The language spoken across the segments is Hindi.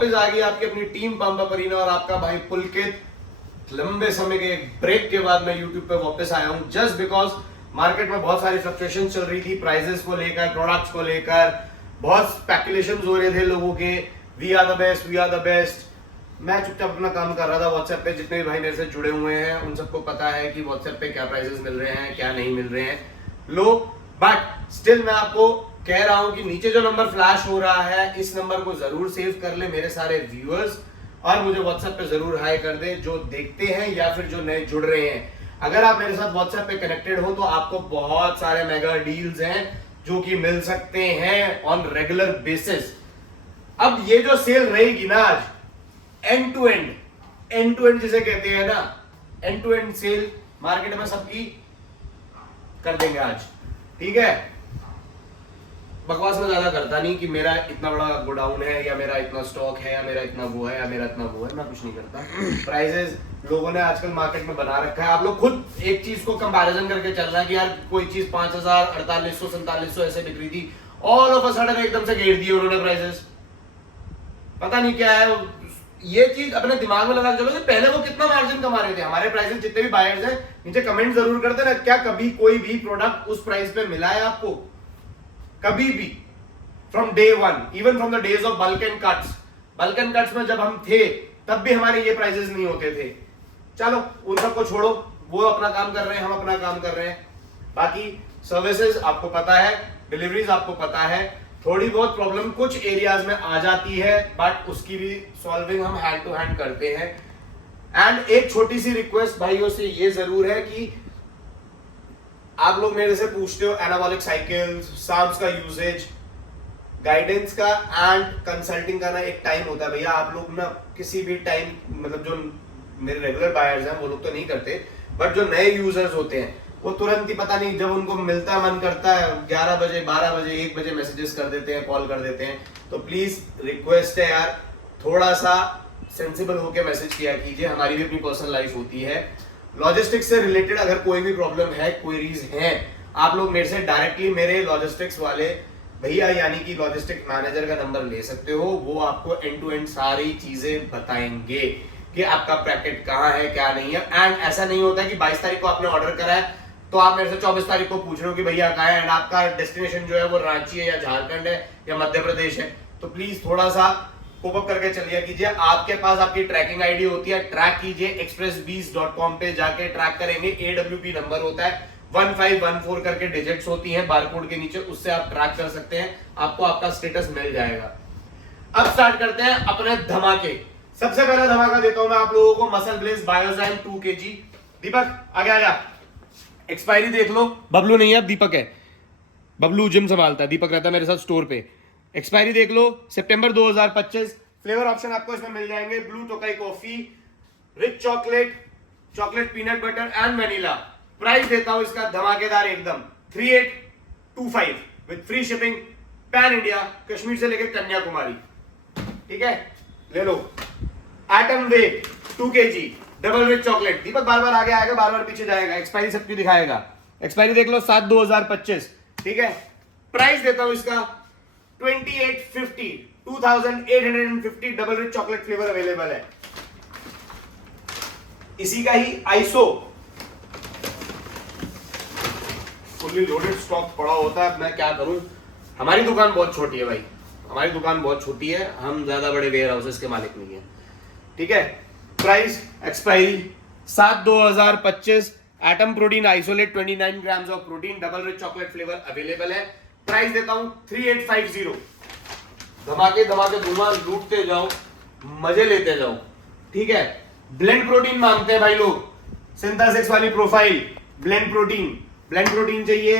वापस आ गई आपकी अपनी टीम पाम्बा परीना और आपका भाई पुलकित। लंबे समय के ब्रेक के बाद मैं यूट्यूब पे वापस आया हूं जस्ट बिकॉज मार्केट में बहुत सारी फ्लक्चुएशन चल रही थी, प्राइसेस को लेकर, प्रोडक्ट्स को लेकर बहुत स्पेकुलेशंस हो रहे थे लोगों के, we are the best, we are the best. मैं चुपचाप अपना काम कर रहा था व्हाट्सएप पे। जितने भी भाई मेरे से जुड़े हुए हैं उन सबको पता है कि व्हाट्सएप पे क्या प्राइसेस मिल रहे हैं, क्या नहीं मिल रहे हैं लो। बट स्टिल मैं आपको कह रहा हूं कि नीचे जो नंबर फ्लैश हो रहा है इस नंबर को जरूर सेव कर ले मेरे सारे व्यूअर्स, और मुझे व्हाट्सएप पे जरूर हाई कर दे जो देखते हैं या फिर जो नए जुड़ रहे हैं। अगर आप मेरे साथ व्हाट्सएप पे कनेक्टेड हो तो आपको बहुत सारे मेगा डील्स हैं जो कि मिल सकते हैं ऑन रेगुलर बेसिस। अब ये जो सेल रहेगी ना आज, एंड टू एंड जिसे कहते हैं ना, end to end sale market में सबकी कर देंगे आज, ठीक है। बकवास में ज्यादा करता नहीं कि मेरा इतना बड़ा गोडाउन है या मेरा इतना स्टॉक है या मेरा इतना वो है या मेरा इतना वो है, मैं कुछ नहीं करता। प्राइसेस लोगों ने आजकल मार्केट में बना रखा है। आप लोग खुद एक चीज को कंपैरिजन करके चल रहा है कि यार कोई चीज 5000, 4800, 4700 ऐसे बिक रही थी, ऑल ऑफ अ सडन एकदम से घेर दिए उन्होंने प्राइसेस। पता नहीं क्या है ये चीज, अपने दिमाग में लगा के चलो कि पहले वो कितना मार्जिन कमा रहे थे। हमारे प्राइसेस जितने भी बायर्स हैं नीचे कमेंट जरूर करते ना, क्या कभी कोई भी प्रोडक्ट उस प्राइस पे मिला है आपको? कभी भी from day one, even from the days of bulk and cuts में जब हम थे तब भी हमारे ये प्राइसेस नहीं होते थे। चलो उन सबको छोड़ो, वो अपना काम कर रहे हैं, हम अपना काम कर रहे हैं। बाकी सर्विसेज आपको पता है, डिलीवरीज आपको पता है, थोड़ी बहुत प्रॉब्लम कुछ एरियाज में आ जाती है बट उसकी भी सॉल्विंग हम हैंड टू हैंड करते हैं। एंड एक छोटी सी रिक्वेस्ट भाइयों से ये जरूर है कि आप लोग मेरे से पूछते हो एनाबॉलिक साइकिल्स, साम्स का यूजेज, गाइडेंस का एंड कंसल्टिंग का ना एक टाइम होता है भैया। आप लोग ना किसी भी टाइम, मतलब जो मेरे रेगुलर बायर्स हैं वो लोग तो नहीं करते, बट जो नए यूजर्स होते हैं वो तुरंत ही पता नहीं जब उनको मिलता है, मन करता है 11 बजे, 12 बजे, 1 बजे मैसेजेस कर देते हैं, कॉल कर देते हैं। तो प्लीज रिक्वेस्ट है यार, थोड़ा सा सेंसिबल होकर मैसेज किया कीजिए। हमारी भी अपनी पर्सनल लाइफ होती है। लॉजिस्टिक्स से रिलेटेड अगर कोई भी प्रॉब्लम है, क्वेरीज हैं, आप लोग मेरे से डायरेक्टली मेरे लॉजिस्टिक्स वाले भैया यानी कि लॉजिस्टिक मैनेजर का नंबर ले सकते हो। वो आपको एंड टू एंड सारी चीजें बताएंगे कि आपका पैकेट कहाँ है, क्या नहीं है। एंड ऐसा नहीं होता है कि 22 तारीख को आपने ऑर्डर करा है तो आप मेरे से 24 तारीख को पूछ रहे हो कि भैया कहाँ है, एंड आपका डेस्टिनेशन जो है वो रांची है या झारखंड है या मध्य प्रदेश है। तो प्लीज थोड़ा सा कोप अप करके चलिए कीजिए। आपके पास आपकी ट्रैकिंग आईडी होती है, ट्रैक कीजिए। expressbees.com पे जाके ट्रैक करेंगे, AWP नंबर होता है, 1514 करके डिजिट्स होती हैं बारकोड के नीचे, उससे आप ट्रैक कर सकते हैं, आपको आपका स्टेटस मिल जाएगा। अब स्टार्ट करते हैं अपने धमाके। सबसे पहला धमाका देता हूं मैं आप लोगों को, मसल ब्लेज बायोजाइम 2 kg। दीपक आगे आजा, एक्सपायरी देख लो। बबलू नहीं है, दीपक है। बबलू जिम संभालता है, दीपक रहता है मेरे साथ स्टोर पे। एक्सपायरी देख लो, सितंबर 2025। फ्लेवर ऑप्शन आपको इसमें मिल जाएंगे, Blue Tokai coffee, rich chocolate, chocolate peanut butter and vanilla. Price देता हूं इसका धमाकेदार एकदम 3825 with free shipping, pan India, Kashmir से लेकर कन्याकुमारी। ठीक है, ले लो। Item weight 2 kg double rich chocolate. Deepak बार बार आगे आएगा, बार बार पीछे जाएगा, एक्सपायरी सबकी दिखाएगा। एक्सपायरी देख लो 7/2025। ठीक है, प्राइस देता हूं इसका 2850, 2850 double rich chocolate flavour available है। इसी का ही आइसो फुल्ली लोडेड स्टॉक पड़ा होता है। मैं क्या करूं, हमारी दुकान बहुत छोटी है भाई, हमारी दुकान बहुत छोटी है, हम ज्यादा बड़े वेयर हाउसेस के मालिक नहीं है। ठीक है, price expiry 7/2025। Atom protein isolate 29 grams of protein, double rich chocolate flavour available है। प्राइस देता हूं 3850। धमाके धमाके धुआं लूटते जाओ, मजे लेते जाओ। ठीक है, ब्लेंड प्रोटीन मांगते हैं भाई लोग, सिंथेसिस वाली प्रोफाइल ब्लेंड प्रोटीन चाहिए,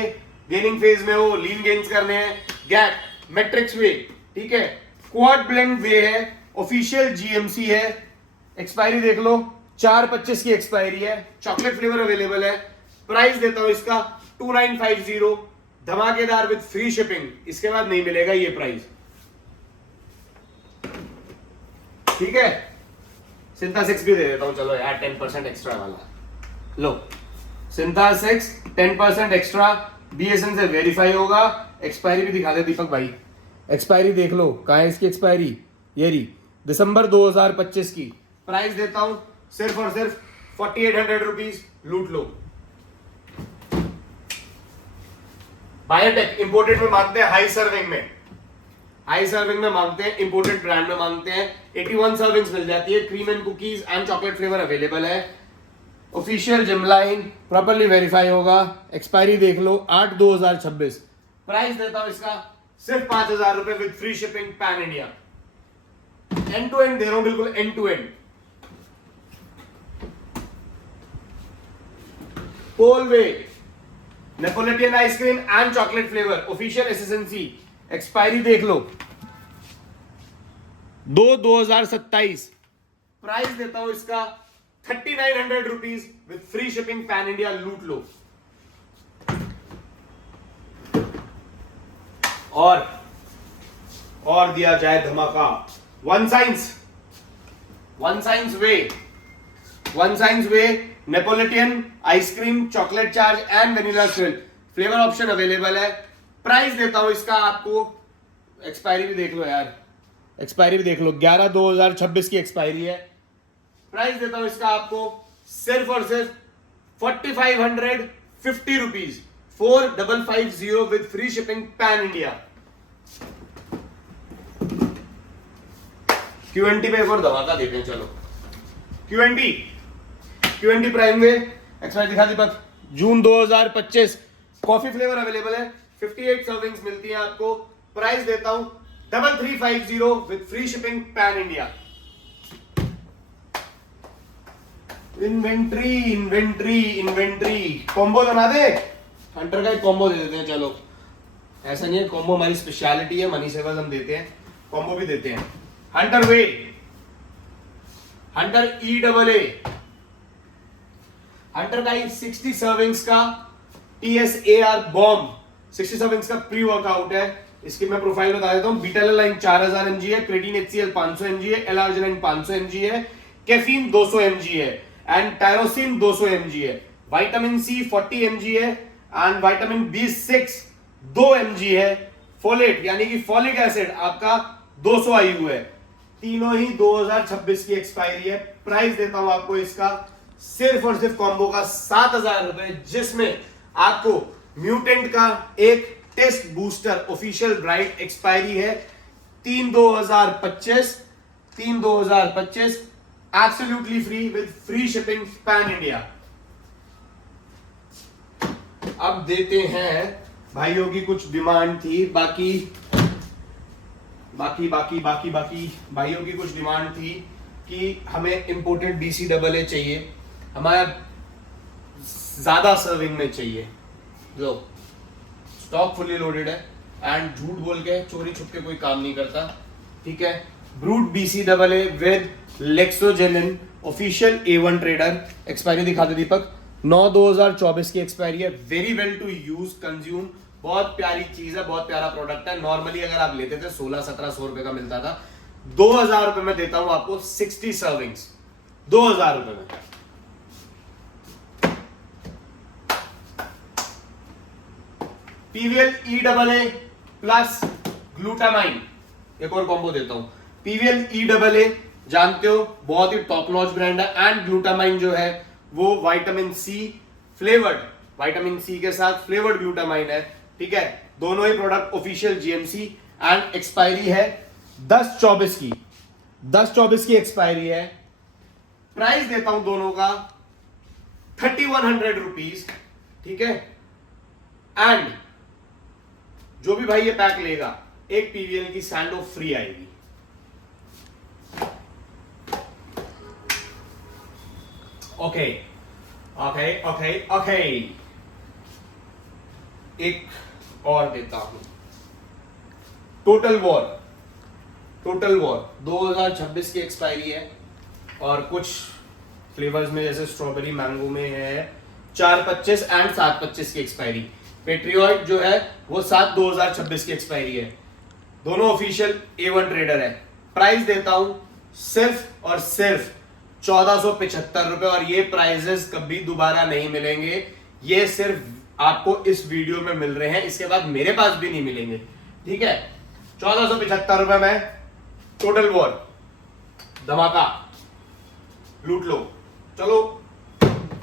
गेनिंग फेज में हो, लीन गेन्स करने हैं, गैप मैट्रिक्स वे। ठीक है, क्वाड ब्लेंड वे है, ऑफिशियल जीएमसी है। एक्सपायरी देख लो 4/25 की एक्सपायरी है, चॉकलेट फ्लेवर अवेलेबल है। प्राइस देता हूं इसका 2950, धमाकेदार विद फ्री शिपिंग। इसके बाद नहीं मिलेगा ये प्राइस। ठीक है, सिंथेसिस भी दे देता हूं, चलो यार 10% एक्स्ट्रा वाला लो। सिंथेसिस 10% एक्स्ट्रा, बीएसएन से वेरीफाई होगा। एक्सपायरी भी दिखा दे दीपक भाई, एक्सपायरी देख लो, कहां है इसकी एक्सपायरी, ये रही दिसंबर 2025 की। प्राइस देता हूं सिर्फ और सिर्फ 4800 रुपीज, लूट लो। बायोटेक इंपोर्टेड में मांगते हैं, हाई सर्विंग में मांगते हैं, इंपोर्टेड ब्रांड में मांगते हैं। 81 सर्विंग्स मिल जाती है। Cream and cookies and chocolate flavour available है। Official gym line, properly verify होगा। एक्सपायरी देख लो 8/2026। प्राइस देता हूं इसका सिर्फ 5000 रुपए with free shipping pan India. And to end दे रहा हूं, बिल्कुल एंड टू एंड। पोलवे Neapolitan ice cream and chocolate flavour, official एसएसएनसी। एक्सपायरी देख लो 2/2027। प्राइस देता हूं इसका 3900 rupees with free shipping pan India, लूट लो। और दिया जाए धमाका। वन साइंस वे Neapolitan ice cream, chocolate charge and vanilla swirl, flavour option available है। प्राइस देता हूं इसका आपको, एक्सपायरी भी देख लो यार, एक्सपायरी भी देख लो 11/2026 की एक्सपायरी है। प्राइस देता हूं इसका आपको सिर्फ और सिर्फ 4550 rupees, 4550 with free shipping pan India. QNT पे एक और धमाका देते हैं, चलो। क्यूएनटी प्राइम में एक्सपायरी दिखा दीपक, जून 2025। कॉफी फ्लेवर अवेलेबल है, 58 सर्विंग्स मिलती है आपको। प्राइस देता हूं 3350 with free shipping pan India. Inventory combo बना दे, हंटर का एक कॉम्बो दे देते हैं। चलो, ऐसा नहीं है, कॉम्बो हमारी स्पेशलिटी है, मनी सेवर्स हम देते हैं, कॉम्बो भी देते हैं। हंटर EAA, हंटर का 60 सर्विंग्स का TSAR बॉम्ब, 60 सर्विंग्स का प्री वर्कआउट है। इसकी मैं प्रोफाइल बता देता हूं। बीटा लाइन 4000 mg है, क्रेटीन HCl 500 mg है, L-arginine 500 mg है, कैफीन 200 mg है एंड टायरोसिन 200 mg है। विटामिन C 40 mg है एंड विटामिन B6 2 mg है। फोलेट यानी कि फॉलिक एसिड आपका 200 IU है। तीनों ही 2026 की एक्सपायरी है। प्राइस देता हूं आपको इसका सिर्फ और सिर्फ कॉम्बो का 7000 रुपए, जिसमें आपको म्यूटेंट का एक test booster official bright, expiry है 3/2025, absolutely free with free shipping pan India. अब देते हैं, भाइयों की कुछ डिमांड थी, बाकी भाइयों की कुछ डिमांड थी कि हमें इंपोर्टेड BCAA चाहिए, हमारा ज्यादा सर्विंग में चाहिए। लो, स्टॉक फुली लोडेड है एंड झूठ बोल के चोरी छुप के कोई काम नहीं करता, ठीक है। ब्रूट BCAA विद लेक्सोजेनिन, ऑफिशियल A1 ट्रेडर। एक्सपायरी दिखा दे दीपक, 9/2024 की एक्सपायरी है। Very well to use, consume, बहुत प्यारी चीज है, बहुत प्यारा प्रोडक्ट है। नॉर्मली अगर आप लेते थे 1600-1700 रुपए का मिलता था, 2000 रुपए में देता हूं आपको 60 सर्विंग्स, 2000 रुपए में। PVL EAA प्लस ग्लूटामाइन, एक और कॉम्बो देता हूं। PVL EAA जानते हो, बहुत ही टॉप नॉच ब्रांड है एंड ग्लूटामाइन जो है वो vitamin C flavoured, vitamin C के साथ फ्लेवर्ड ग्लूटामाइन है, ठीक है। दोनों ही product official GMC and expiry है 10/24 की एक्सपायरी है। प्राइस देता हूं दोनों का 3100 रुपीज, ठीक है। एंड जो भी भाई ये पैक लेगा, एक PVL की सैंडो फ्री आएगी। ओके, एक और देता हूं, टोटल वॉर 2026 की एक्सपायरी है और कुछ फ्लेवर्स में जैसे स्ट्रॉबेरी मैंगो में है 4/25 एंड 7/25 की एक्सपायरी। पेट्रियट जो है वो 7/2026 की एक्सपायरी है। दोनों ऑफिशियल A1 ट्रेडर है। प्राइस देता हूं सिर्फ और सिर्फ 1475 रुपए, और ये प्राइजेस कभी दोबारा नहीं मिलेंगे। ये सिर्फ आपको इस वीडियो में मिल रहे हैं, इसके बाद मेरे पास भी नहीं मिलेंगे, ठीक है। 1475 रुपए में टोटल वॉर धमाका, लूट लो। चलो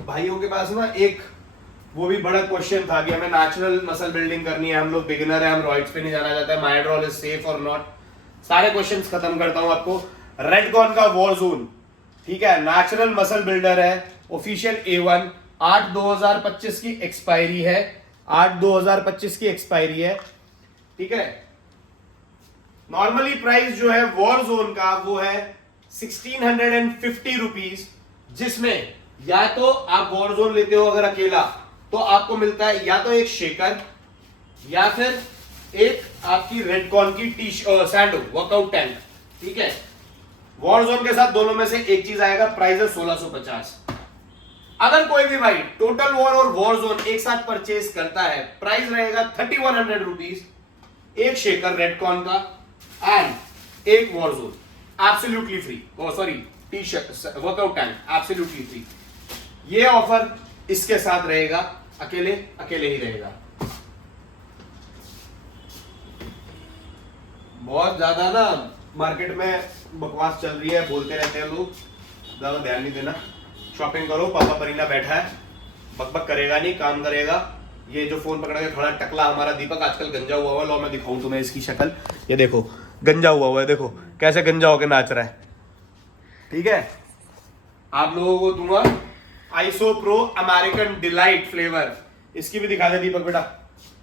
भाइयों के पास ना एक वो भी बड़ा क्वेश्चन था कि हमें नेचुरल मसल बिल्डिंग करनी है, हम लोग बिगिनर है, हम रॉइड्स पे नहीं जाना चाहते हैं, माइड्रोल इज सेफ और नॉट। सारे क्वेश्चंस खत्म करता हूं आपको। रेडकॉन का वॉर जोन, ठीक है, नेचुरल मसल बिल्डर है, ऑफिशियल A1, 8/2025 की एक्सपायरी है, 8/2025 की एक्सपायरी है, ठीक है। नॉर्मली प्राइस जो है वॉर जोन का वो है 1650 रुपीज, जिसमें या तो आप वॉर जोन लेते हो अगर अकेला तो आपको मिलता है या तो एक शेकर या फिर एक आपकी रेडकॉन की सैंडो वर्कआउट टैंक, ठीक है। वॉर जोन के साथ दोनों में से एक चीज आएगा, प्राइस है 1650। अगर कोई भी भाई टोटल वॉर और वॉर जोन एक साथ परचेज करता है, प्राइस रहेगा 3100 रुपीज, एक शेकर रेडकॉन का एंड एक war zone absolutely free, sorry T shirt workout tank absolutely free. ये ऑफर इसके साथ रहेगा, अकेले अकेले ही रहेगा। बहुत ज्यादा ना मार्केट में बकवास चल रही है, बोलते रहते हैं लोग, ज्यादा ध्यान नहीं देना, शॉपिंग करो। पापा परीना बैठा है, बकबक करेगा नहीं, काम करेगा। ये जो फोन पकड़ के खड़ा टकला हमारा दीपक आजकल गंजा हुआ हुआ है, लो मैं दिखाऊं तुम्हें इसकी शक्ल, ये देखो गंजा हुआ है, देखो कैसे गंजा होके नाच रहा है, ठीक है। आप लोगों को दूंगा iso pro American delight flavour, इसकी भी दिखा दे दीपक बेटा,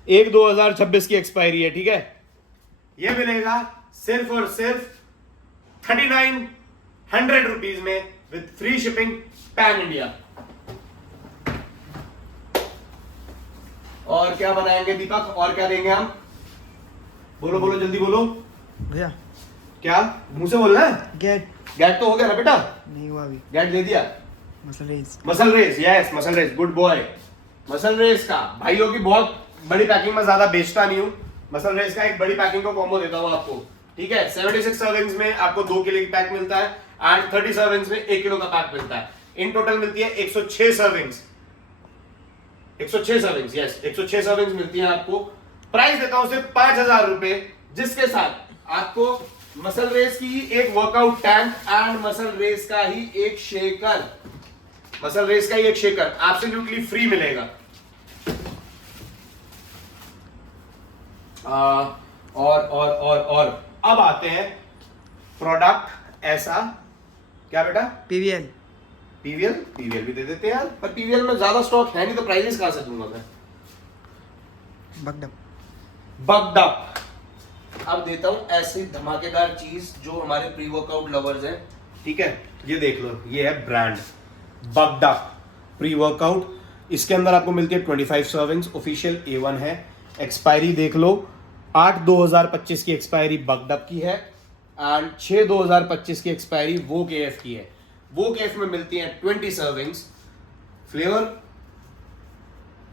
1/2026 की एक्सपायरी है, ठीक है। ये मिलेगा सिर्फ और सिर्फ 3900 रुपीज में with free shipping pan India. और क्या बनाएंगे दीपक, और क्या देंगे हम, बोलो बोलो जल्दी बोलो भैया। क्या मुंह से बोलना है? गेट तो हो गया ना बेटा, नहीं हुआ अभी, गेट दे दिया। Muscle race, muscle race, yes muscle race, good boy. Muscle race का भाइयों की बहुत बड़ी पैकिंग में ज्यादा बेचता नहीं हूं, मसल रेस का एक बड़ी पैकिंग का कॉम्बो देता हूं आपको, ठीक है। 76 सर्विंग्स में आपको 2 किलो की पैक मिलता है एंड 30 सर्विंग्स में 1 किलो का पैक मिलता है। इन टोटल मिलती है 106 सर्विंग्स, 106 सर्विंग्स, यस 106 सर्विंग्स मिलती है आपको। प्राइस देता हूं सिर्फ 5000 रुपए, जिसके साथ आपको मसल रेस की एक workout tank and muscle race का ही एक शेकर, मसल रेस का ही एक शेकर एब्सोल्युटली फ्री मिलेगा। और अब आते हैं प्रोडक्ट ऐसा, क्या बेटा, पीवीएल भी दे देते हैं यार, पर पीवीएल में ज्यादा स्टॉक है नहीं तो प्राइसेस कहां से दूंगा मैं। बग्ड अप अब देता हूं ऐसी धमाकेदार चीज जो हमारे प्री वर्कआउट लवर्स हैं, ठीक है। ये देख लो, ये है brand bugged up pre workout. इसके अंदर आपको मिलती है 25 सर्विंग्स, ऑफिशियल A1 है। एक्सपायरी देख लो, 8/2025 की एक्सपायरी बग्ड अप की है एंड 6/2025 की एक्सपायरी वो KF की है। वो KF में मिलती है 20 सर्विंग्स। फ्लेवर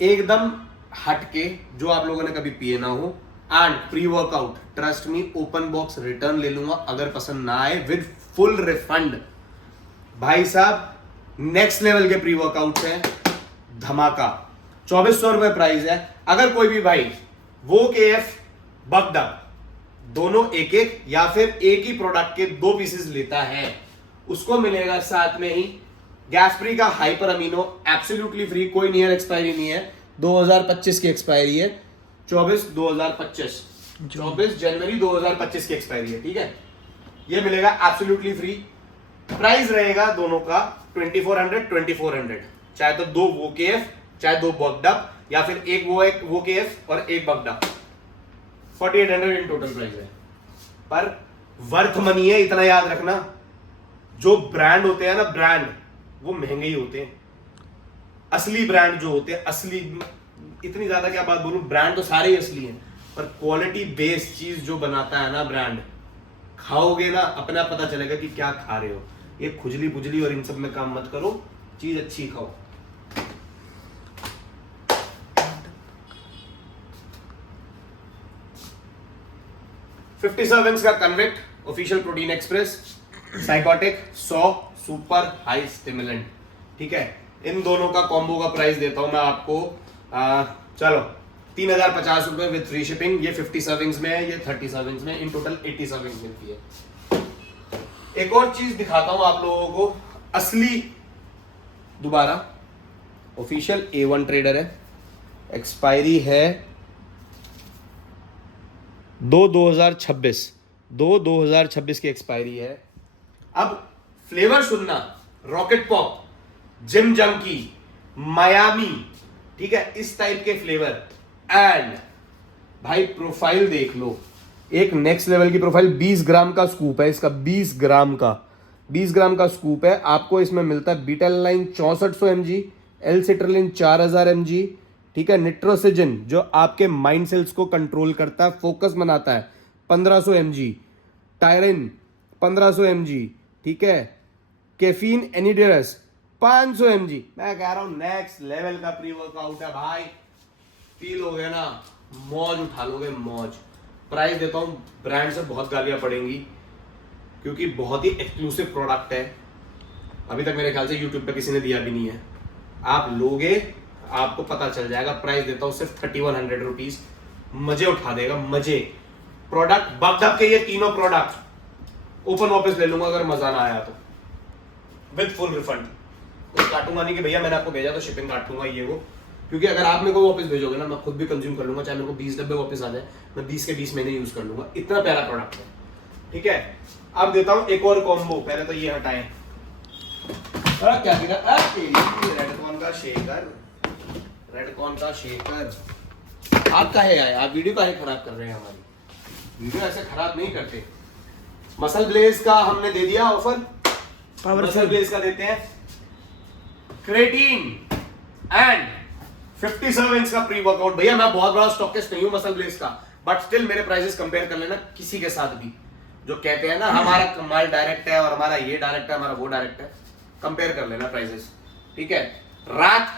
एकदम हटके, जो आप लोगों ने कभी पिए ना हो, and pre workout trust me, open box return ले लूंगा अगर पसंद ना आए, विद फुल रिफंड। भाई साहब नेक्स्ट लेवल के प्री वर्कआउट है, धमाका। 2400 रुपए प्राइस है। अगर कोई भी भाई वो KF बग्ड अप दोनों एक एक या फिर एक ही प्रोडक्ट के 2 पीसेस लेता है, उसको मिलेगा साथ में ही गैस्प्री का हाइपर अमीनो एब्सोल्युटली फ्री, कोई नियर एक्सपायरी नहीं है, 2025 की एक्सपायरी है, 24 जनवरी 2025 की एक्सपायरी है, ठीक है। ये मिलेगा एब्सोल्युटली फ्री। प्राइस रहेगा दोनों का 2400, चाहे तो 2 वो KF, चाहे 2 बग्ड अप, या फिर एक वो KF और एक bugged up. 4800 in total price है, पर वर्थ मनी है, इतना याद रखना। जो ब्रांड होते हैं ना, ब्रांड वो महंगे ही होते हैं। असली ब्रांड जो होते हैं, असली, इतनी ज्यादा क्या बात बोलूं, ब्रांड तो सारे ही असली हैं, पर क्वालिटी बेस्ड चीज जो बनाता है ना ब्रांड, खाओगे ना अपने आप पता चलेगा कि क्या खा रहे हो। ये खुजली बुजली और इन सब में काम मत करो, चीज अच्छी खाओ। सर्विंग्स का convict official protein express, psychotic 100 super high stimulant, ठीक है। इन दोनों का कॉम्बो का प्राइस देता हूं मैं आपको, चलो 3050 रुपए विद फ्री शिपिंग। ये 50 सर्विंग्स में है, ये 30 सर्विंग्स में, इन टोटल 80 सर्विंग्स मिलती है। एक और चीज दिखाता हूं आप लोगों को, असली दोबारा ऑफिशियल A1 ट्रेडर है, एक्सपायरी है 2026 की एक्सपायरी है। अब फ्लेवर सुनना, rocket pop, gym junkie, Miami, ठीक है, इस टाइप के फ्लेवर। एंड भाई प्रोफाइल देख लो, एक नेक्स्ट लेवल की प्रोफाइल। 20 ग्राम का स्कूप है इसका, 20 ग्राम का स्कूप है। आपको इसमें मिलता है बीटालाइन 6400 mg, एल-सिट्रलिन 4000 mg, ठीक है, निट्रोसिजिन जो आपके माइंड सेल्स को कंट्रोल करता है, फोकस बनाता है 1500 mg, टायरिन 1500 mg, ठीक है, कैफीन एनिडरस 500 mg। मैं कह रहा हूं नेक्स्ट लेवल का प्री वर्कआउट है भाई, पी लोगे ना, मौज उठा लोगे, मौज। प्राइस देता हूं, ब्रांड से बहुत गालियां पड़ेंगी क्योंकि बहुत ही एक्सक्लूसिव प्रोडक्ट है, अभी तक मेरे ख्याल से यूट्यूब पे किसी ने दिया भी नहीं है। आप लोगे आपको पता चल जाएगा। प्राइस देता हूं सिर्फ 3100 रुपीज, मजे उठा देगा, मजे। प्रोडक्ट बगदब के, ये तीनों प्रोडक्ट ओपन वापस ले लूंगा अगर मजा ना आया तो, विद फुल रिफंड। तो काटूंगा नहीं कि भैया मैंने आपको भेजा तो शिपिंग काटूंगा ये वो, क्योंकि अगर आप मेरे को वापस भेजोगे ना, मैं खुद भी कंज्यूम कर लूंगा, चाहे मेरे को 20 डब्बे वापस आ जाए, मैं 20 के 20 महीने यूज कर लूंगा। इतना प्यारा प्रोडक्ट है, ठीक है। अब देता हूं एक और कॉम्बो, पहले तो ये हटाएं। क्या रेडकॉन का शेकर, रेडकॉन का शेकर। आप काहे आए, आप वीडियो काहे खराब कर रहे हैं हमारी, वीडियो ऐसे खराब नहीं करते। मसल ब्लेज का हमने दे दिया ऑफर, मसल ब्लेज का देते हैं क्रेटीन एंड 50 सर्विंग्स का प्री वर्कआउट। भैया मैं बहुत बड़ा स्टॉकिस्ट नहीं हूं मसल ब्लेज का, बट स्टिल मेरे प्राइसेस कंपेयर कर लेना किसी के साथ भी, जो कहते हैं ना हमारा माल डायरेक्ट है और हमारा ये डायरेक्ट है, हमारा वो डायरेक्ट है, कंपेयर कर लेना प्राइसेस, ठीक है। रात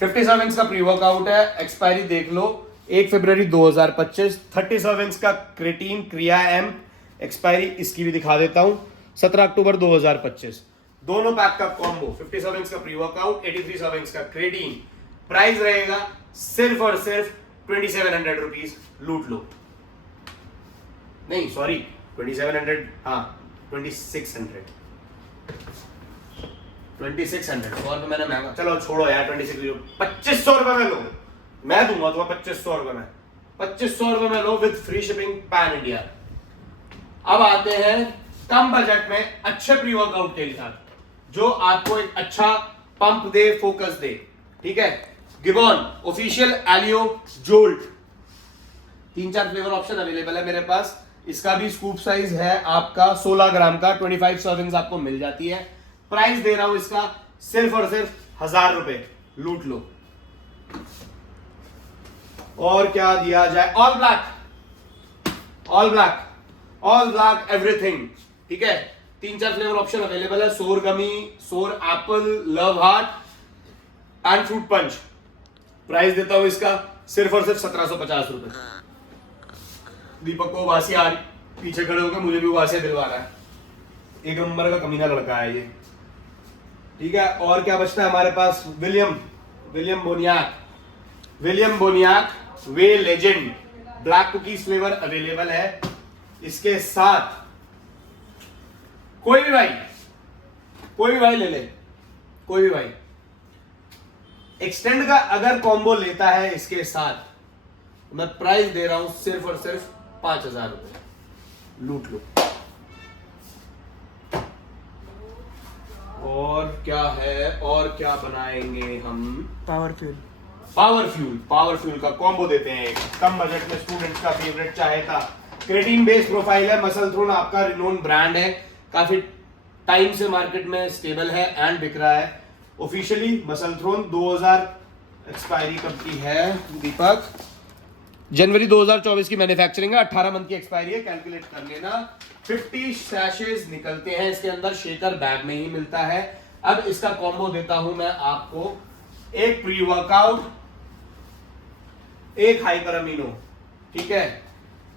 50 सर्विंग्स का प्री वर्कआउट है, एक्सपायरी देख लो 1 फरवरी 2025। 30 सर्विंग्स का क्रेटीन क्रिया एम, एक्सपायरी इसकी भी दिखा देता हूं 17 अक्टूबर 2025। दोनों पैक का कॉम्बो, 50 सर्विंग्स का प्री वर्कआउट, 83 सर्विंग्स का क्रेटीन। प्राइस रहेगा सिर्फ और सिर्फ 2700 रुपीज। लूट लो, नहीं सॉरी 2700, हाँ 2600, 100 रुपए मैंने महंगा, चलो छोड़ो यार, 2500 रुपए में लो, मैं दूंगा तुम्हें 2500 रुपए में, 2500 रुपए में लो with free shipping pan India. अब आते हैं कम बजट में अच्छे प्री वर्कआउट के साथ, जो आपको एक अच्छा पंप दे, फोकस दे, ठीक है। गिबॉन ऑफिशियल एलियो जोल्ट, 3-4 फ्लेवर ऑप्शन अवेलेबल है मेरे पास। इसका भी स्कूप साइज है आपका 16 ग्राम का, 25 सर्विंग्स आपको मिल जाती है। प्राइस दे रहा हूं इसका सिर्फ और सिर्फ 1000 रुपए, लूट लो। और क्या दिया जाए, all black, all black, all black everything, ठीक है। 3-4 फ्लेवर ऑप्शन अवेलेबल है, sour gummy, sour apple, love heart and fruit punch. Price देता हूं इसका सिर्फ और सिर्फ 1750 रुपए। दीपक को उबासी आ रही, पीछे खड़े होकर मुझे भी उबासी दिलवा रहा है, एक नंबर का कमीना लड़का है ये, ठीक है। और क्या बचता है हमारे पास, William Bonac whey legend black cookies flavour available है। इसके साथ कोई भी भाई ले ले, कोई भी भाई एक्सटेंड का अगर कॉम्बो लेता है इसके साथ, मैं प्राइस दे रहा हूं सिर्फ और सिर्फ 5000 रुपए, लूट लो। और क्या है, और क्या बनाएंगे हम, पावर फ्यूल का कॉम्बो देते हैं एक, कम बजट में स्टूडेंट्स का फेवरेट चाहे था। क्रेटीन बेस्ड प्रोफाइल है, मसल थ्रोन आपका रिनोन ब्रांड है, काफी टाइम से मार्केट में स्टेबल है एंड बिक रहा है। ऑफिशियली मसल थ्रोन 2000 एक्सपायरी कब की है दीपक, जनवरी 2024 की मैन्युफैक्चरिंग है, 18 मंथ की एक्सपायरी है, कैलकुलेट कर लेना। 50 सैशेज निकलते हैं इसके अंदर, शेकर बैग में ही मिलता है। अब इसका कॉम्बो देता हूं मैं आपको, एक प्री वर्कआउट, एक हाइपर अमीनो, ठीक है,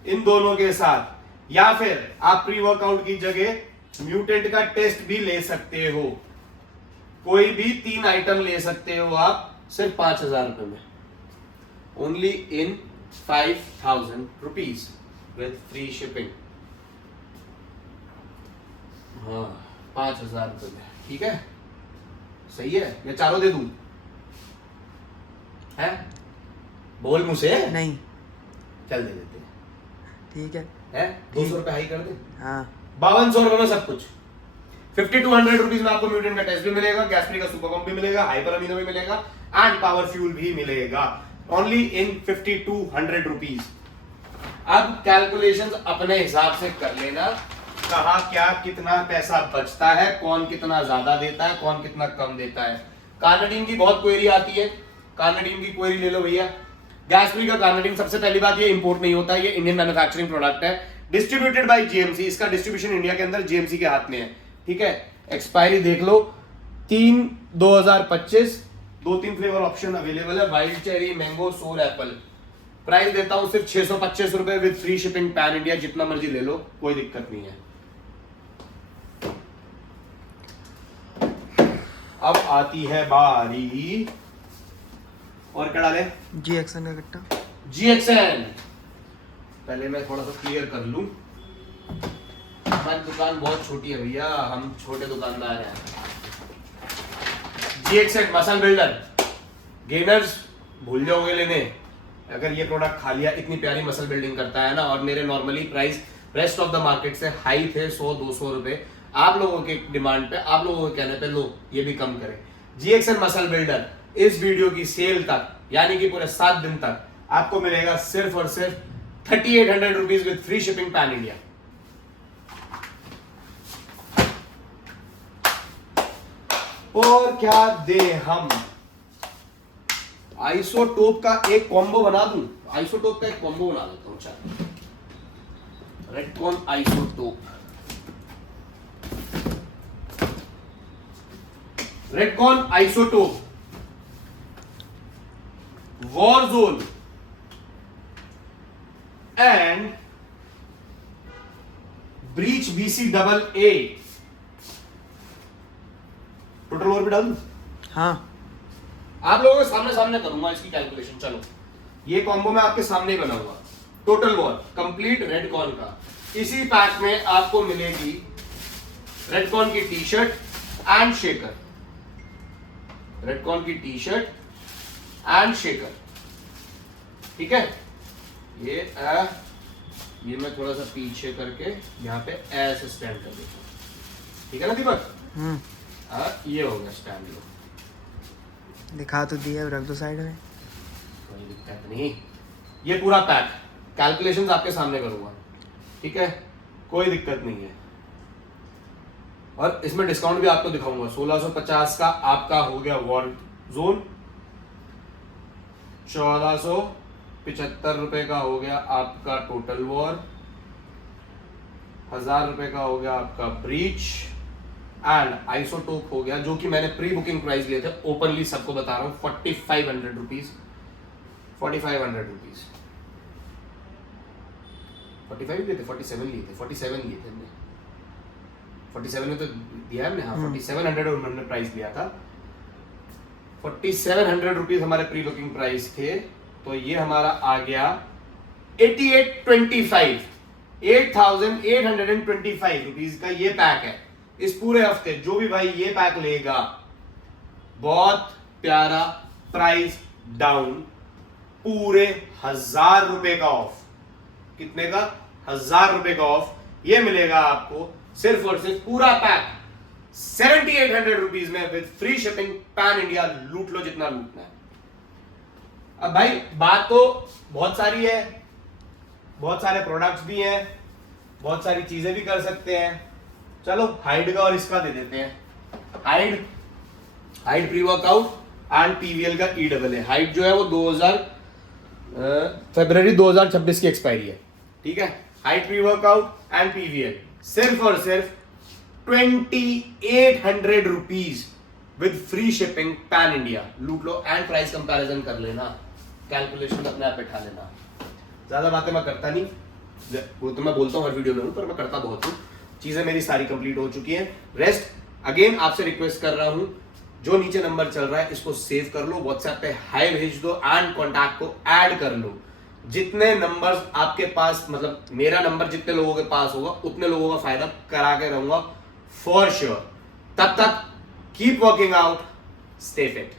इन दोनों के साथ, या फिर आप प्री वर्कआउट की जगह म्यूटेंट का टेस्ट भी ले सकते हो, कोई भी 3 आइटम ले सकते हो आप सिर्फ 5000 रुपए में, only in 5000 rupees with free shipping. हाँ 5,000 रुपये में, ठीक है सही है, या चारों दे दूं? है बोल मुझसे, नहीं चल दे देते हैं, ठीक है। 200 रुपये हाई कर दे। हाँ 5200 रुपये में सब कुछ। 5200 रुपीज में आपको म्यूटेंट का टेस्ट भी मिलेगा, गैस्ट्री का सुपर कॉम्प भी मिलेगा, हाइपर अमीनो भी मिलेगा एंड पावर फ्यूल भी मिलेगा, ओनली इन 5200 रुपीज। अब कैलकुलेशंस अपने हिसाब से कर लेना, कहा क्या कितना पैसा बचता है, कौन कितना ज्यादा देता है, कौन कितना कम देता है। कार्नाडीन की बहुत क्वेरी आती है, कार्नाडीन की क्वेरी ले लो भैया। गैस्ट्री का कार्नाडीन, सबसे पहली बात ये इंपोर्ट नहीं होता, ये इंडियन मैन्युफैक्चरिंग प्रोडक्ट है, डिस्ट्रीब्यूटेड बाय जीएमसी। इसका डिस्ट्रीब्यूशन इंडिया के अंदर जीएमसी के हाथ में है, ठीक है। एक्सपायरी देख लो 3/2025, 2-3 फ्लेवर ऑप्शन अवेलेबल है, वाइल्ड चेरी, मैंगो, सोर एप्पल। प्राइस देता हूं सिर्फ 625 रुपए with free shipping pan India, जितना मर्जी ले लो कोई दिक्कत नहीं है। अब आती है बारी, और क्या डाले? GXN का कट्टा। GXN पहले मैं थोड़ा सा क्लियर कर लूं, हमारी दुकान बहुत छोटी है भैया, हम छोटे दुकानदार हैं। GXN मसल बिल्डर, गेनर्स भूल जाओगे लेने अगर ये प्रोडक्ट खा लिया, इतनी प्यारी मसल बिल्डिंग करता है ना। और मेरे normally price rest of the market से हाई थे, 100-200 रुपए। आप लोगों के डिमांड पे, आप लोगों के कहने पे लो ये भी कम करें। GXN मसल बिल्डर इस वीडियो की सेल तक, यानी कि पूरे 7 दिन तक आपको मिलेगा सिर्फ और सिर्फ 3800 rupees with free shipping pan India. और क्या दे हम, आइसोटोप का एक कॉम्बो बना दूं, आइसोटोप का एक कॉम्बो बना देता हूं। चल Redcon isotope, Redcon isotope, Warzone and Breach BC AA। Total war भी डाल दूं? हाँ आप लोगों के सामने सामने करूंगा इसकी कैलकुलेशन। चलो ये कॉम्बो मैं आपके सामने ही बनाऊंगा। टोटल वॉर कंप्लीट रेडकॉन का, इसी पैक में आपको मिलेगी रेडकॉन की टी शर्ट एंड शेकर, रेडकॉन की टी शर्ट एंड शेकर, ठीक है। ये मैं थोड़ा सा पीछे करके यहाँ पे ऐसे स्टैंड कर देता हूँ, ठीक है ना दीपक? ये हो गया स्टैंड। लो दिखा तो दिया, रख दो साइड में, कोई दिक्कत नहीं। ये पूरा पैक कैलकुलेशंस आपके सामने करूंगा, ठीक है, कोई दिक्कत नहीं है। और इसमें डिस्काउंट भी आपको दिखाऊंगा। 1650 का आपका हो गया वॉर जोन, 1475 रुपए का हो गया आपका टोटल वॉर, 1000 रुपए का हो गया आपका ब्रीच एंड आइसोटोप हो गया, जो कि मैंने प्री बुकिंग प्राइस लिए थे, ओपनली सबको बता रहा हूँ 4500 रुपीज, 4500 रुपीज, 45 लिए थे, 47 लिए थे, 47 लिए थे हमने, 47 में तो दिया हमने, हाँ 4700 उन्होंने प्राइस दिया था, 4700 रुपीज हमारे प्री बुकिंग प्राइस थे। तो ये हमारा आ गया 8825 रुपीज का ये पैक है। इस पूरे हफ्ते जो भी भाई ये पैक लेगा, बहुत प्यारा प्राइस डाउन, पूरे 1000 रुपए का ऑफ। कितने का? 1000 रुपए का ऑफ। ये मिलेगा आपको सिर्फ और सिर्फ पूरा पैक 7800 रुपीज में with free shipping pan India. लूट लो जितना लूटना है। अब भाई बात तो बहुत सारी है, बहुत सारे प्रोडक्ट्स भी हैं, बहुत सारी चीजें भी कर सकते हैं। चलो हाइड का और इसका दे देते हैं। Hide pre workout and PVL का EAA। हाइड जो है वो फरवरी 2026 की एक्सपायरी है, ठीक है। Hide pre workout and PVL सिर्फ और सिर्फ 2800 rupees with free shipping pan India. लूट लो एंड प्राइस कंपैरिजन कर लेना, कैलकुलेशन अपने आप बैठा लेना। ज्यादा बातें मैं करता नहीं, वो तो मैं बोलता हूँ हर वीडियो में, पर मैं करता बहुत हूँ। चीजें मेरी सारी कंप्लीट हो चुकी हैं। रेस्ट अगेन आपसे रिक्वेस्ट कर रहा हूं, जो नीचे नंबर चल रहा है इसको सेव कर लो, व्हाट्सएप पे हाई भेज दो एंड कॉन्टैक्ट को ऐड कर लो। जितने नंबर्स आपके पास, मतलब मेरा नंबर जितने लोगों के पास होगा उतने लोगों का फायदा करा के रहूंगा। For sure. तब तक keep working out, stay fit.